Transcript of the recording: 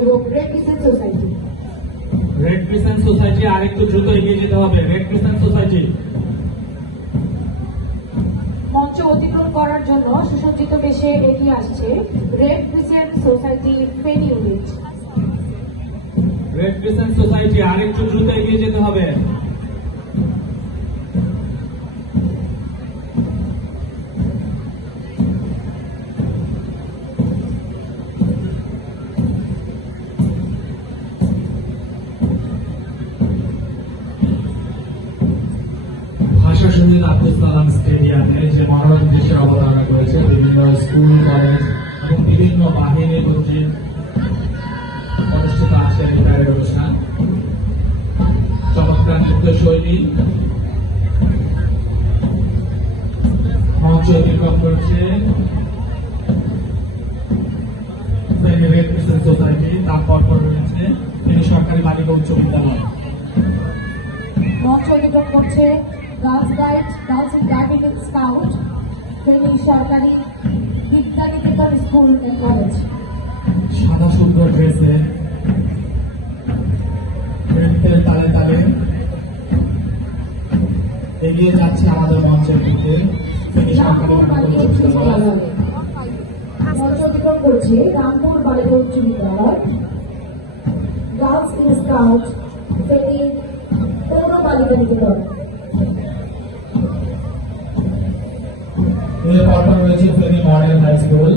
এবং red crescent society. Red crescent society আরেকটু দ্রুত এগিয়ে যেতে হবে। রেড ক্রিসেন্ট সোসাইটি মঞ্চ অতিক্রম করার জন্য সুসজ্জিত বেশে এগিয়ে আসছে red crescent society Feni unit. Red crescent society আরেকটু দ্রুত এগিয়ে যেতে হবে। ভাষা শহীদ আব্দুল কালাম স্টেডিয়ামে যে মনোরম দৃশ্যের অবতারণা করেছে বিভিন্ন স্কুল কলেজ এবং বিভিন্ন বাহিনী কর্তৃক অনুষ্ঠিত আছে এই প্যারেড অনুষ্ঠান। চমৎকার নৃত্য শৈলী মঞ্চ অতিক্রম করছে ফেনী রেড ক্রিসেন্ট সোসাইটি, তার পরপর রয়েছে ফেনী সরকারি বালিকা উচ্চ বিদ্যালয়। মঞ্চ অতিক্রম করছে girls guide, girls guiding scout, Feni সরকারি বিদ্যানিকেতন স্কুল এন্ড কলেজ। সাদা সুন্দর ড্রেসে নৃত্যের তালে তালে এগিয়ে যাচ্ছে আমাদের মঞ্চের দিকে ফেনী সরকারি বালিকা উচ্চ বিদ্যালয়। মঞ্চ অতিক্রম করছে রামপুর বালিকা উচ্চ বিদ্যালয়, গার্লস স্কাউট, ফেনী পৌর বালিকা নিকেতন। এর পরপর রয়েছে ফেনী মডেল হাই স্কুল।